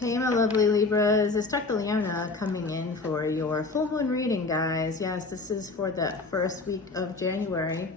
Hey, my lovely Libras, it's Dr. Leona coming in for your full moon reading, guys. Yes, this is for the first week of January,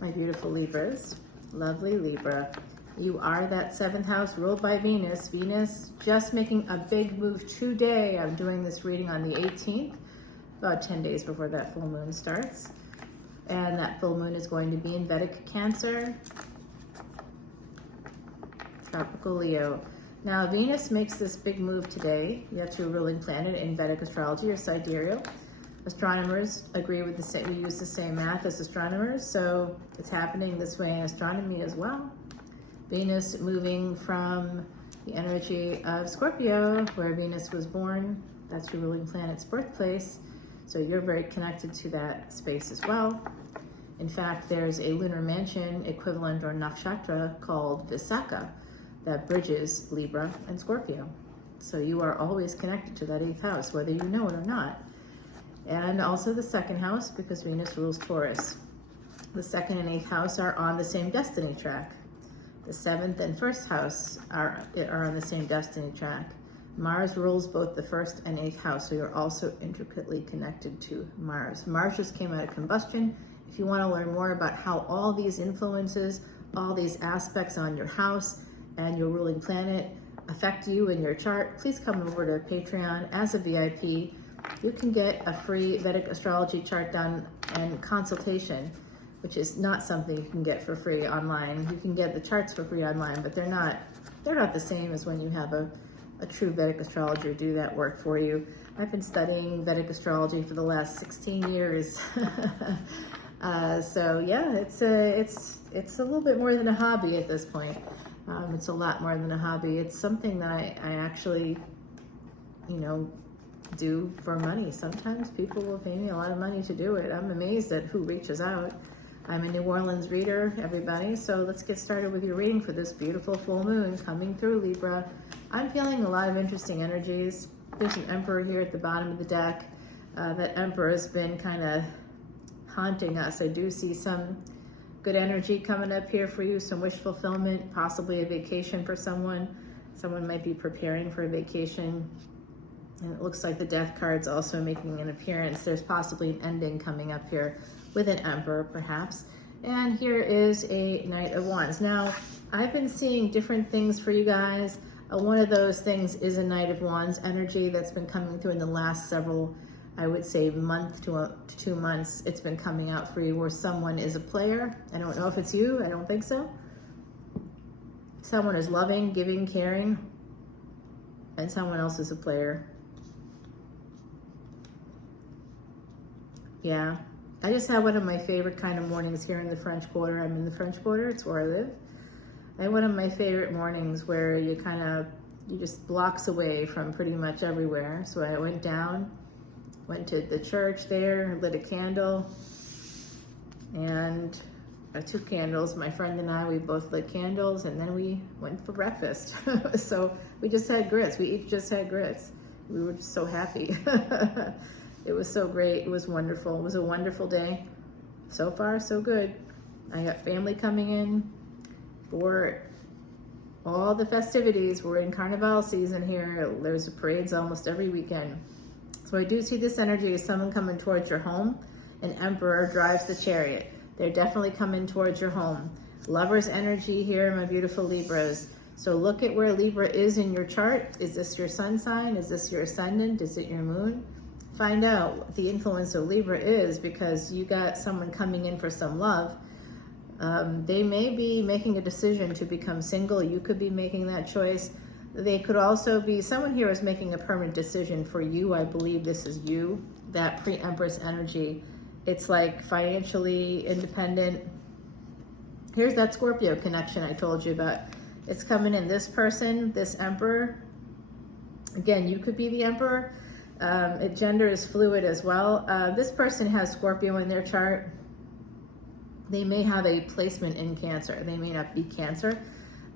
my beautiful Libras. Lovely Libra. You are that seventh house ruled by Venus. Venus just making a big move today. I'm doing this reading on the 18th, about 10 days before that full moon starts. And that full moon is going to be in Vedic Cancer, tropical Leo. Now, Venus makes this big move today. You have your ruling planet in Vedic astrology or sidereal. Astronomers agree with the same, we use the same math as astronomers, so it's happening this way in astronomy as well. Venus moving from the energy of Scorpio, where Venus was born. That's your ruling planet's birthplace. So you're very connected to that space as well. In fact, there's a lunar mansion equivalent or nakshatra called Visakha that bridges Libra and Scorpio. So you are always connected to that 8th house, whether you know it or not. And also the 2nd house, because Venus rules Taurus. The 2nd and 8th house are on the same destiny track. The 7th and 1st house are on the same destiny track. Mars rules both the 1st and 8th house, so you're also intricately connected to Mars. Mars just came out of combustion. If you want to learn more about how all these influences, all these aspects on your house and your ruling planet affect you in your chart, please come over to Patreon as a VIP. You can get a free Vedic astrology chart done and consultation, which is not something you can get for free online. You can get the charts for free online, but they're not the same as when you have a true Vedic astrologer do that work for you. I've been studying Vedic astrology for the last 16 years. So yeah, it's a little bit more than a hobby at this point. It's a lot more than a hobby. It's something that I actually, do for money. Sometimes people will pay me a lot of money to do it. I'm amazed at who reaches out. I'm a New Orleans reader, everybody. So let's get started with your reading for this beautiful full moon coming through Libra. I'm feeling a lot of interesting energies. There's an Emperor here at the bottom of the deck. That Emperor has been kind of haunting us. I do see some good energy coming up here for you, some wish fulfillment, possibly a vacation for someone. Someone might be preparing for a vacation. And it looks like the Death card's also making an appearance. There's possibly an ending coming up here with an Emperor, perhaps. And here is a Knight of Wands. Now, I've been seeing different things for you guys. One of those things is a Knight of Wands energy that's been coming through in the last several, I would say, month to 2 months. It's been coming out for you where someone is a player. I don't know if it's you. I don't think so. Someone is loving, giving, caring, and someone else is a player. Yeah. I just had one of my favorite kind of mornings here in the French Quarter. I'm in the French Quarter. It's where I live. I had one of my favorite mornings where you just blocks away from pretty much everywhere. So I went down, went to the church there, lit a candle, and I took candles. My friend and I, we both lit candles, and then we went for breakfast. So we just had grits. We each just had grits. We were just so happy. It was so great. It was wonderful. It was a wonderful day. So far, so good. I got family coming in for all the festivities. We're in Carnival season here. There's parades almost every weekend. So I do see this energy as someone coming towards your home. An Emperor drives the chariot. They're definitely coming towards your home. Lover's energy here, my beautiful Libras. So look at where Libra is in your chart. Is this your sun sign? Is this your ascendant? Is it your moon? Find out what the influence of Libra is, because you got someone coming in for some love. They may be making a decision to become single. You could be making that choice. They could also be, someone here is making a permanent decision for you. I believe this is you, that pre-Empress energy. It's like financially independent. Here's that Scorpio connection I told you about. It's coming in. This person, this Emperor, again, you could be the Emperor. Gender is fluid as well. This person has Scorpio in their chart. They may have a placement in Cancer. They may not be Cancer,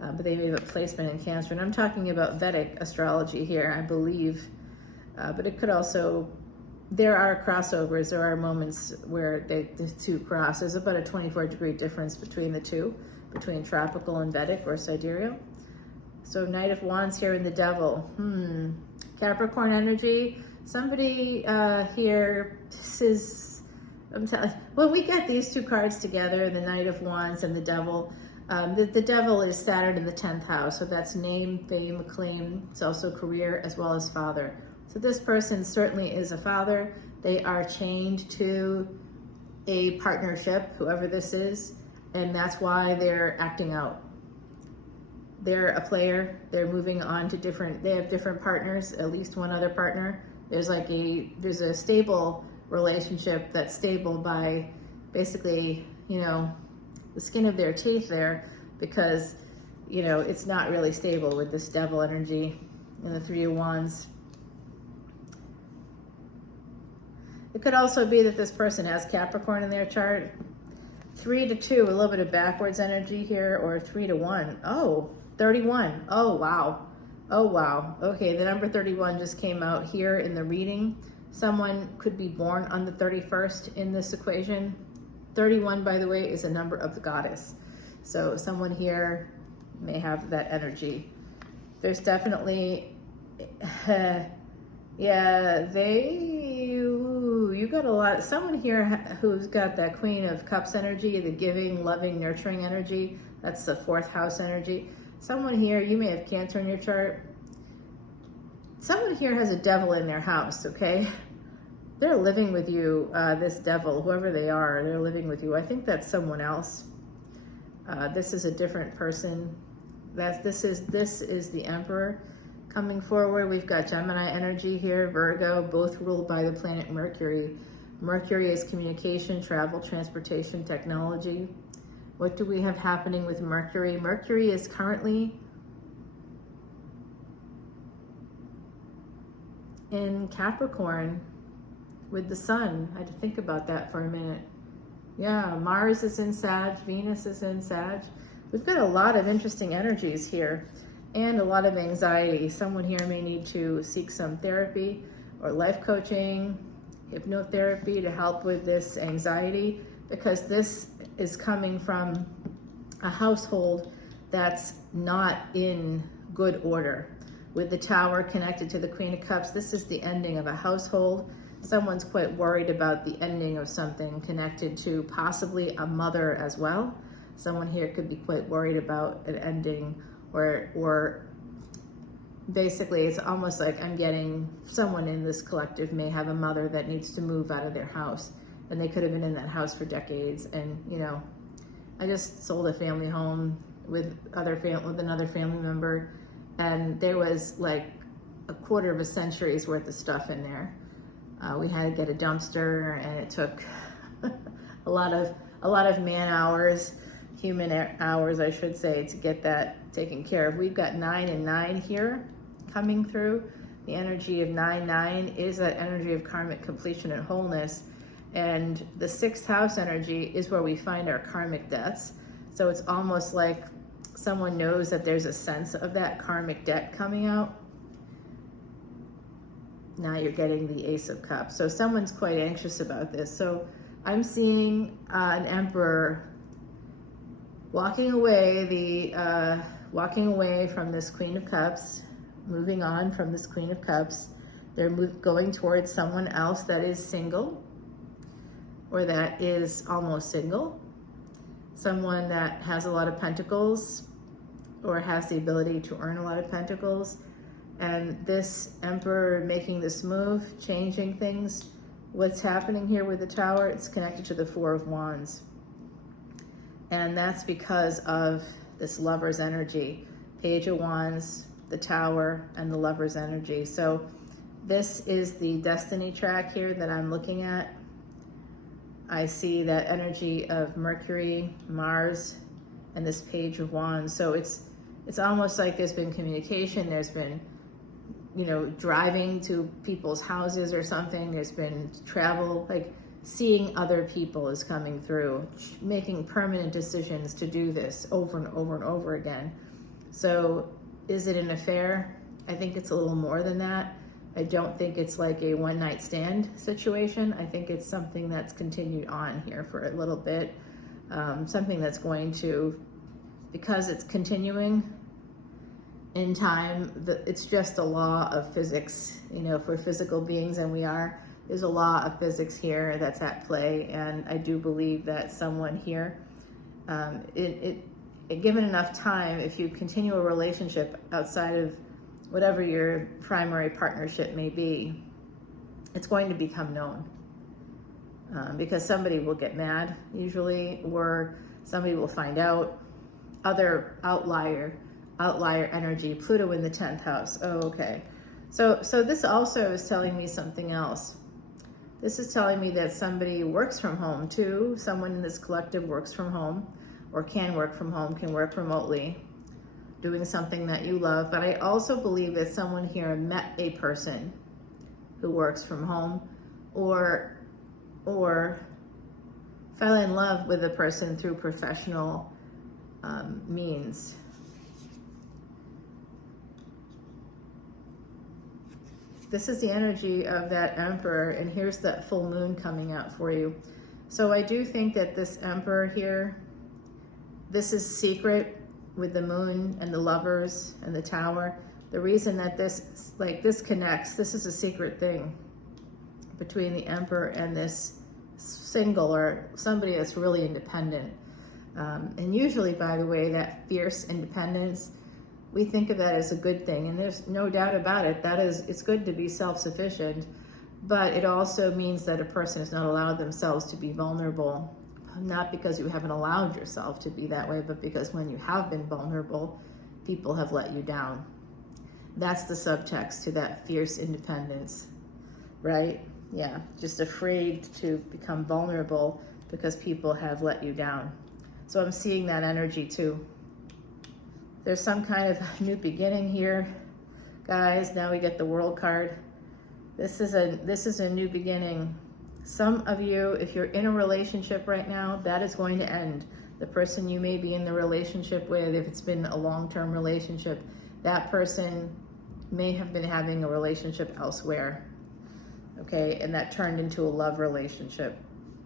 but they may have a placement in Cancer. And I'm talking about Vedic astrology here, I believe. But it could also, there are crossovers. There are moments where the two cross. There's about a 24-degree difference between the two, between tropical and Vedic or sidereal. So Knight of Wands here in the Devil. Capricorn energy. Somebody here, this is, I'm telling, when we get these two cards together, the Knight of Wands and the Devil, the Devil is Saturn in the 10th house. So that's name, fame, acclaim. It's also career as well as father. So this person certainly is a father. They are chained to a partnership, whoever this is, and that's why they're acting out. They're a player. They're moving on to they have different partners, at least one other partner. There's a stable relationship that's stable by basically, the skin of their teeth there, because, it's not really stable with this Devil energy and the Three of Wands. It could also be that this person has Capricorn in their chart. 3 to 2, a little bit of backwards energy here, or 3 to 1. Oh, 31. Oh, wow. Oh, wow. Okay, the number 31 just came out here in the reading. Someone could be born on the 31st in this equation. 31, by the way, is a number of the goddess. So someone here may have that energy. There's definitely, you got a lot, someone here who's got that Queen of Cups energy, the giving, loving, nurturing energy. That's the 4th house energy. Someone here, you may have Cancer in your chart. Someone here has a devil in their house, okay? They're living with you, this devil, whoever they are, they're living with you. I think that's someone else. This is a different person. This is the Emperor. Coming forward, we've got Gemini energy here, Virgo, both ruled by the planet Mercury. Mercury is communication, travel, transportation, technology. What do we have happening with Mercury? Mercury is currently in Capricorn with the Sun. I had to think about that for a minute. Yeah, Mars is in Sag, Venus is in Sag. We've got a lot of interesting energies here. And a lot of anxiety. Someone here may need to seek some therapy or life coaching, hypnotherapy to help with this anxiety, because this is coming from a household that's not in good order. With the Tower connected to the Queen of Cups, this is the ending of a household. Someone's quite worried about the ending of something connected to possibly a mother as well. Someone here could be quite worried about an ending, or basically it's almost like I'm getting someone in this collective may have a mother that needs to move out of their house, and they could have been in that house for decades. And I just sold a family home with another family member, and there was like a quarter of a century's worth of stuff in there. We had to get a dumpster, and it took a lot of man hours, human hours, I should say, to get that taken care of. We've got 9 and 9 here coming through. The energy of 9-9 is that energy of karmic completion and wholeness. And the 6th house energy is where we find our karmic debts. So it's almost like someone knows that there's a sense of that karmic debt coming out. Now you're getting the Ace of Cups. So someone's quite anxious about this. So I'm seeing an Emperor walking away from this Queen of Cups, moving on from this Queen of Cups. They're going towards someone else that is single, or that is almost single. Someone that has a lot of pentacles, or has the ability to earn a lot of pentacles. And this Emperor making this move, changing things. What's happening here with the Tower? It's connected to the 4 of Wands. And that's because of this Lover's energy. Page of Wands, the Tower, and the Lover's energy. So this is the destiny track here that I'm looking at. I see that energy of Mercury, Mars, and this Page of Wands. So it's almost like there's been communication, there's been driving to people's houses or something. There's been travel, like seeing other people is coming through, making permanent decisions to do this over and over and over again. So is it an affair? I think it's a little more than that. I don't think it's like a one-night stand situation. I think it's something that's continued on here for a little bit. Something that's going to, because it's continuing, in time, it's just a law of physics. You know, if we're physical beings, and we are, there's a law of physics here that's at play. And I do believe that someone here, given enough time, if you continue a relationship outside of whatever your primary partnership may be, it's going to become known. Because somebody will get mad usually, or somebody will find out. Other outlier energy, Pluto in the 10th house. Oh, okay. So this also is telling me something else. This is telling me that somebody works from home too. Someone in this collective works from home, or can work from home, can work remotely, doing something that you love. But I also believe that someone here met a person who works from home, or fell in love with a person through professional means. This is the energy of that Emperor, and here's that full moon coming out for you. So I do think that this Emperor here, this is secret with the moon and the lovers and the Tower. The reason that this connects, this is a secret thing between the Emperor and this single, or somebody that's really independent. And usually, by the way, that fierce independence, we think of that as a good thing, and there's no doubt about it. It's good to be self-sufficient, but it also means that a person has not allowed themselves to be vulnerable, not because you haven't allowed yourself to be that way, but because when you have been vulnerable, people have let you down. That's the subtext to that fierce independence, right? Yeah, just afraid to become vulnerable because people have let you down. So I'm seeing that energy too. There's some kind of new beginning here, guys. Now we get the World card. This is a new beginning. Some of you, if you're in a relationship right now, that is going to end. The person you may be in the relationship with, if it's been a long-term relationship, that person may have been having a relationship elsewhere. Okay, and that turned into a love relationship,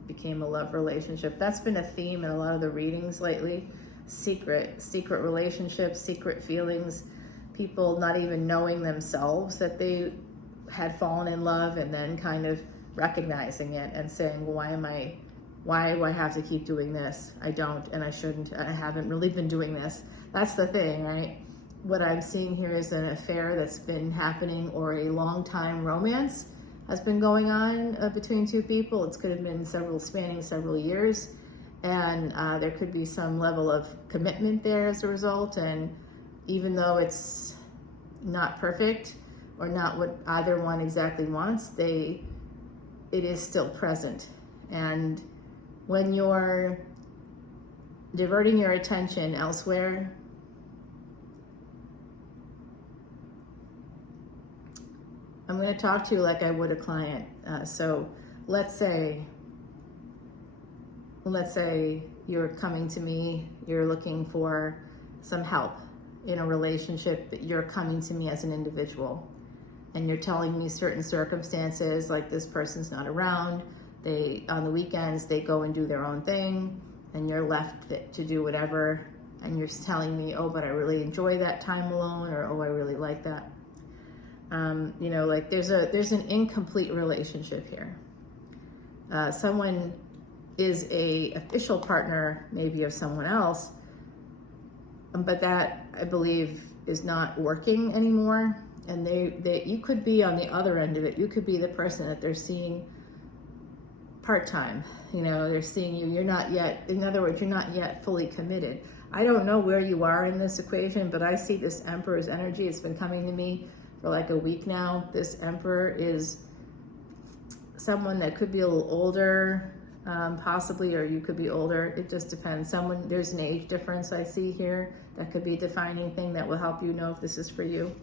became a love relationship. That's been a theme in a lot of the readings lately. Secret relationships, secret feelings, people not even knowing themselves that they had fallen in love, and then kind of recognizing it and saying, well, why do I have to keep doing this? I don't, and I shouldn't, and I haven't really been doing this. That's the thing, right? What I'm seeing here is an affair that's been happening, or a long time romance has been going on between two people. It could have been spanning several years, and there could be some level of commitment there as a result. And even though it's not perfect, or not what either one exactly wants, it is still present. And when you're diverting your attention elsewhere, I'm going to talk to you like I would a client. So let's say you're coming to me, you're looking for some help in a relationship, that you're coming to me as an individual, and you're telling me certain circumstances, like this person's not around, on the weekends they go and do their own thing, and you're left to do whatever, and you're telling me, oh, but I really enjoy that time alone, or oh, I really like that. Like there's an incomplete relationship here. Someone is a official partner maybe of someone else, but that, I believe, is not working anymore. And you could be on the other end of it. You could be the person that they're seeing part-time. They're seeing you. You're not yet, in other words, you're not yet fully committed. I don't know where you are in this equation, but I see this Emperor's energy. It's been coming to me for like a week now. This Emperor is someone that could be a little older, possibly, or you could be older. It just depends. There's an age difference I see here. That could be a defining thing that will help you know if this is for you.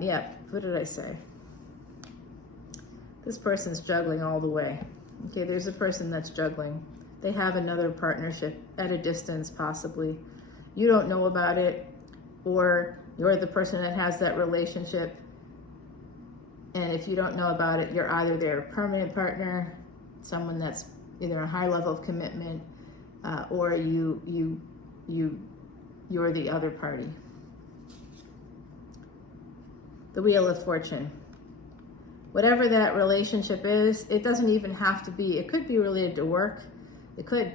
Yeah, what did I say? This person's juggling all the way. Okay, there's a person that's juggling. They have another partnership at a distance, possibly. You don't know about it, or you're the person that has that relationship. And if you don't know about it, you're either their permanent partner, someone that's either a high level of commitment, or you're the other party. the Wheel of Fortune. Whatever that relationship is, it doesn't even have to be, it could be related to work. It could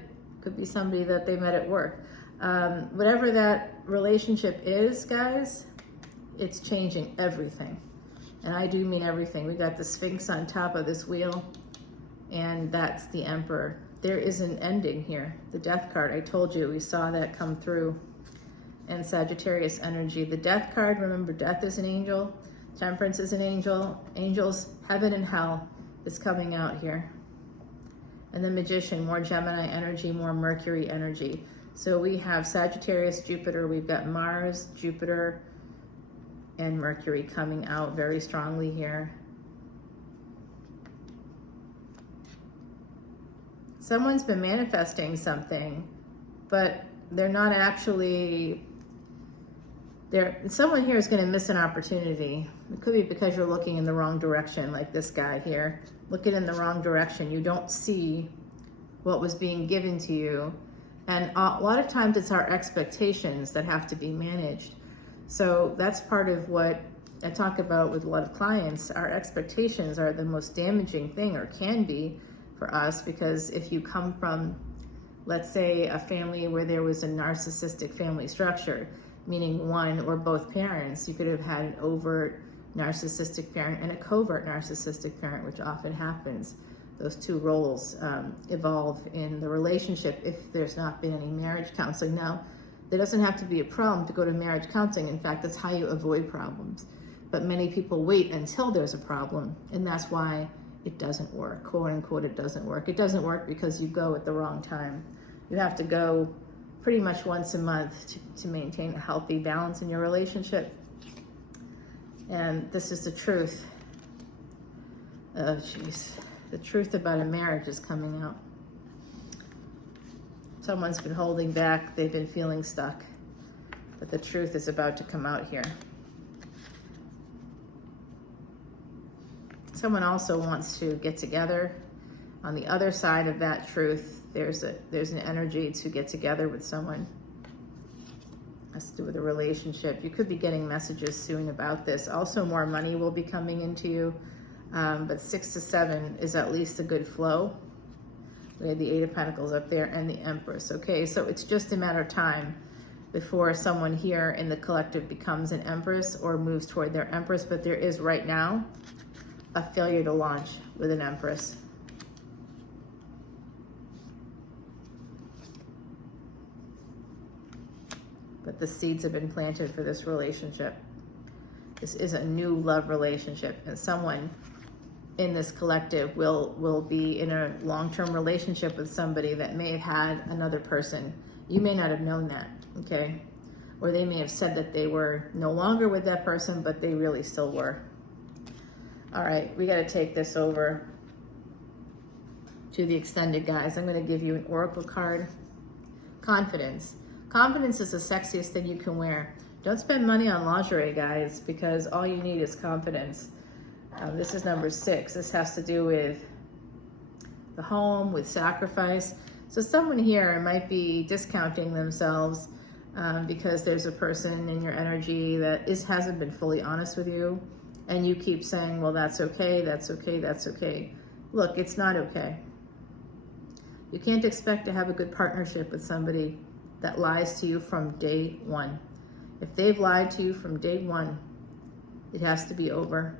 be somebody that they met at work. Whatever that relationship is, guys, it's changing everything. And I do mean everything. We got the Sphinx on top of this wheel, and that's the Emperor. There is an ending here. The Death card, I told you, we saw that come through. And Sagittarius energy. The Death card, remember, death is an angel. Temperance is an angel. Angels, heaven and hell is coming out here. And the Magician, more Gemini energy, more Mercury energy. So we have Sagittarius, Jupiter. We've got Mars, Jupiter, and Mercury coming out very strongly here. Someone's been manifesting something, but they're not actually, someone here is going to miss an opportunity. It could be because you're looking in the wrong direction, like this guy here. Looking in the wrong direction. You don't see what was being given to you. And a lot of times it's our expectations that have to be managed. So that's part of what I talk about with a lot of clients. Our expectations are the most damaging thing, or can be, for us, because if you come from, let's say, a family where there was a narcissistic family structure, meaning one or both parents, you could have had an overt narcissistic parent and a covert narcissistic parent, which often happens. Those two roles evolve in the relationship if there's not been any marriage counseling. Now, there doesn't have to be a problem to go to marriage counseling. In fact, that's how you avoid problems. But many people wait until there's a problem, and that's why it doesn't work. Quote unquote, it doesn't work. It doesn't work because you go at the wrong time. You have to go pretty much once a month to maintain a healthy balance in your relationship. And this is the truth. Oh, jeez. The truth about a marriage is coming out. Someone's been holding back. They've been feeling stuck. But the truth is about to come out here. Someone also wants to get together. On the other side of that truth, there's an energy to get together with someone. Has to do with a relationship. You could be getting messages soon about this. Also, more money will be coming into you. But 6 to 7 is at least a good flow. We had the 8 of Pentacles up there and the Empress. Okay, so it's just a matter of time before someone here in the collective becomes an Empress or moves toward their Empress. But there is right now a failure to launch with an Empress. But the seeds have been planted for this relationship. This is a new love relationship, and someone in this collective will be in a long-term relationship with somebody that may have had another person. You may not have known that, okay? Or they may have said that they were no longer with that person, but they really still were. All right, we got to take this over to the extended, guys. I'm going to give you an oracle card. Confidence. Confidence is the sexiest thing you can wear. Don't spend money on lingerie, guys, because all you need is confidence. This is number 6. This has to do with the home, with sacrifice. So someone here might be discounting themselves because there's a person in your energy that hasn't been fully honest with you. And you keep saying, well, that's okay, that's okay, that's okay. Look, it's not okay. You can't expect to have a good partnership with somebody that lies to you from day one. If they've lied to you from day one, it has to be over.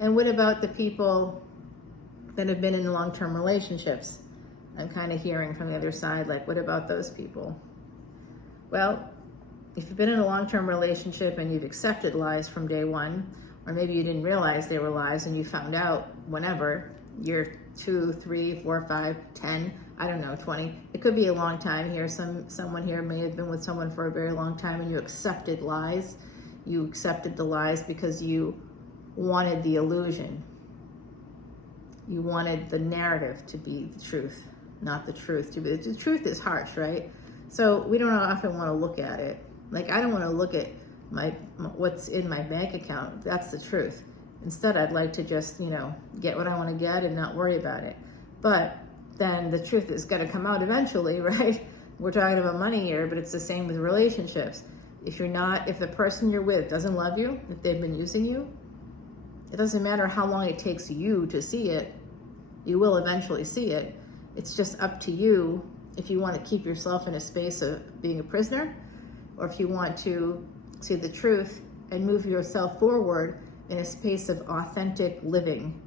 And what about the people that have been in long-term relationships? I'm kind of hearing from the other side, like, what about those people? Well, if you've been in a long-term relationship and you've accepted lies from day one, or maybe you didn't realize they were lies and you found out whenever, year 2, 3, 4, 5, 10, I don't know, 20. It could be a long time here. Someone here may have been with someone for a very long time and you accepted lies. You accepted the lies because you wanted the illusion. You wanted the narrative to be the truth, not the truth to be. The truth is harsh, right? So we don't often want to look at it. Like, I don't want to look at what's in my bank account. That's the truth. Instead, I'd like to just, get what I want to get and not worry about it. But then the truth is going to come out eventually, right? We're talking about money here, but it's the same with relationships. If the person you're with doesn't love you, if they've been using you, it doesn't matter how long it takes you to see it. You will eventually see it. It's just up to you if you want to keep yourself in a space of being a prisoner, or if you want to see the truth and move yourself forward in a space of authentic living.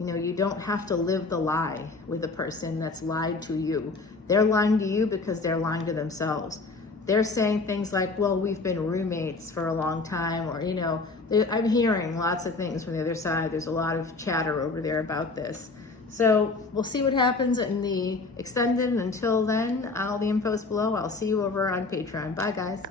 You know, you don't have to live the lie with a person that's lied to you. They're lying to you because they're lying to themselves. They're saying things like, well, we've been roommates for a long time, or, you know, I'm hearing lots of things from the other side. There's a lot of chatter over there about this. So we'll see what happens in the extended. Until then, all the info's below. I'll see you over on Patreon. Bye, guys.